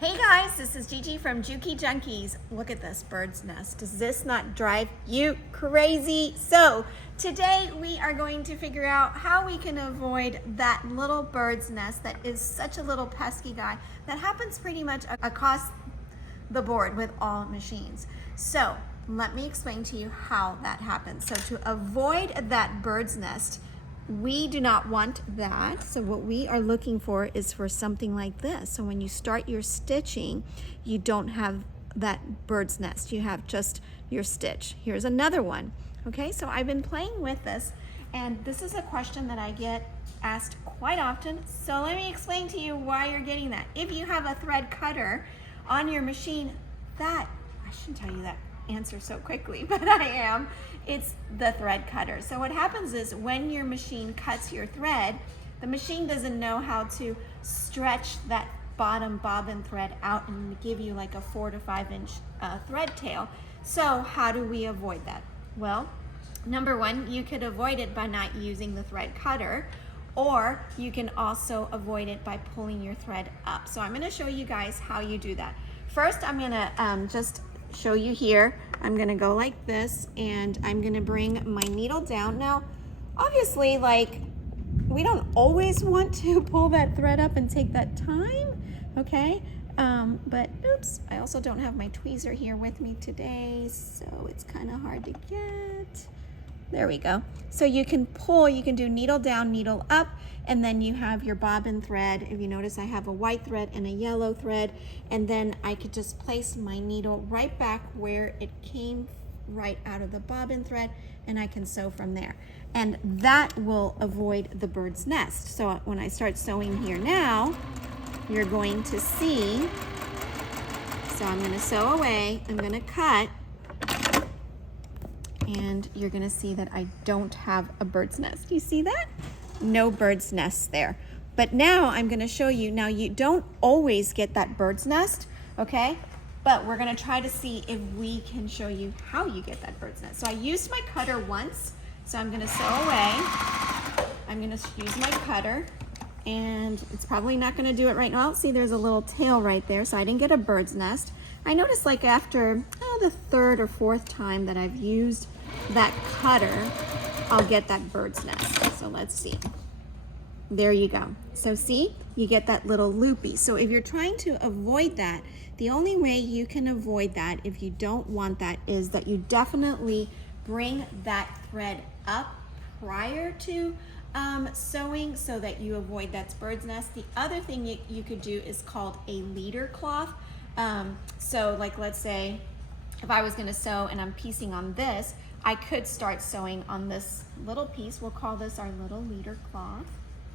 Hey guys, this is Gigi from Juki Junkies. Look at this bird's nest. Does this not drive you crazy? So today we are going to figure out how we can avoid that little bird's nest that is such a little pesky guy that happens pretty much across the board with all machines. So let me explain to you how that happens. So to avoid that bird's nest, we do not want that. So what we are looking for is for something like this. So when you start your stitching, you don't have that bird's nest. You have just your stitch. Here's another one. Okay, so I've been playing with this, and this is a question that I get asked quite often. So let me explain to you why you're getting that. If you have a thread cutter on your machine, I shouldn't tell you that answer so quickly, but I am. It's the thread cutter. So what happens is when your machine cuts your thread, the machine doesn't know how to stretch that bottom bobbin thread out and give you like a 4 to 5 inch thread tail. So how do we avoid that? Well, number one, you could avoid it by not using the thread cutter, or you can also avoid it by pulling your thread up. So I'm going to show you guys how you do that. First, I'm going to just show you here. I'm gonna go like this, and I'm gonna bring my needle down. Now, obviously, like, we don't always want to pull that thread up and take that time, okay? But oops, I also don't have my tweezer here with me today, so it's kind of hard to get. There we go. So you can pull, you can do needle down, needle up, and then you have your bobbin thread. If you notice, I have a white thread and a yellow thread, and then I could just place my needle right back where it came right out of the bobbin thread, and I can sew from there. And that will avoid the bird's nest. So when I start sewing here now, you're going to see, so I'm gonna sew away, I'm gonna cut, and you're gonna see that I don't have a bird's nest. You see that? No bird's nest there. But now I'm gonna show you, now you don't always get that bird's nest, okay? But we're gonna try to see if we can show you how you get that bird's nest. So I used my cutter once, so I'm gonna sew away. I'm gonna use my cutter, and it's probably not gonna do it right now. See, there's a little tail right there, so I didn't get a bird's nest. I noticed like after the third or fourth time that I've used that cutter, I'll get that bird's nest. So let's see. There you go. So see, you get that little loopy. So if you're trying to avoid that, the only way you can avoid that if you don't want that is that you definitely bring that thread up prior to sewing so that you avoid that bird's nest. The other thing you could do is called a leader cloth. So like, let's say if I was gonna sew and I'm piecing on this, I could start sewing on this little piece. We'll call this our little leader cloth,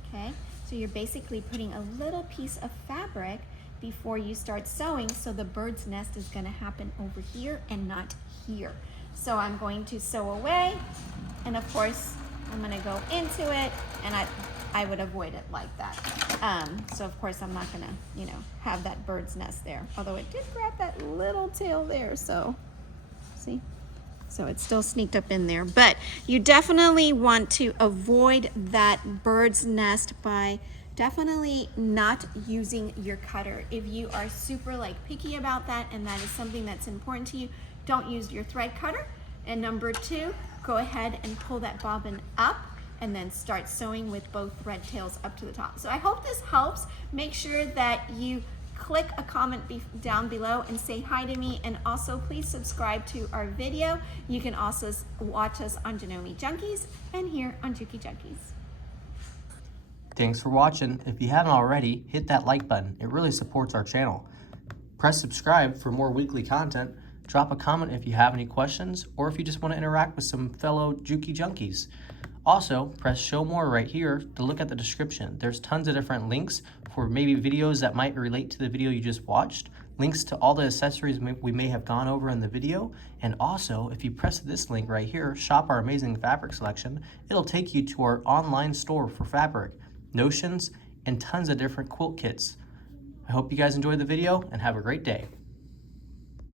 okay? So you're basically putting a little piece of fabric before you start sewing, so the bird's nest is gonna happen over here and not here. So I'm going to sew away, and of course, I'm gonna go into it, and I would avoid it like that. So of course I'm not gonna, have that bird's nest there. Although it did grab that little tail there, so see? So it's still sneaked up in there. But you definitely want to avoid that bird's nest by definitely not using your cutter. If you are super picky about that and that is something that's important to you, don't use your thread cutter. And number two, go ahead and pull that bobbin up and then start sewing with both thread tails up to the top. So I hope this helps. Make sure that you click a comment down below and say hi to me, and also please subscribe to our video. You can also watch us on Janome Junkies and here on Juki Junkies. Thanks for watching. If you haven't already, hit that like button. It really supports our channel. Press subscribe for more weekly content. Drop a comment if you have any questions, or if you just want to interact with some fellow Juki Junkies. Also, press show more right here to look at the description. There's tons of different links for maybe videos that might relate to the video you just watched, links to all the accessories we may have gone over in the video, and also, if you press this link right here, shop our amazing fabric selection, it'll take you to our online store for fabric, notions, and tons of different quilt kits. I hope you guys enjoyed the video and have a great day.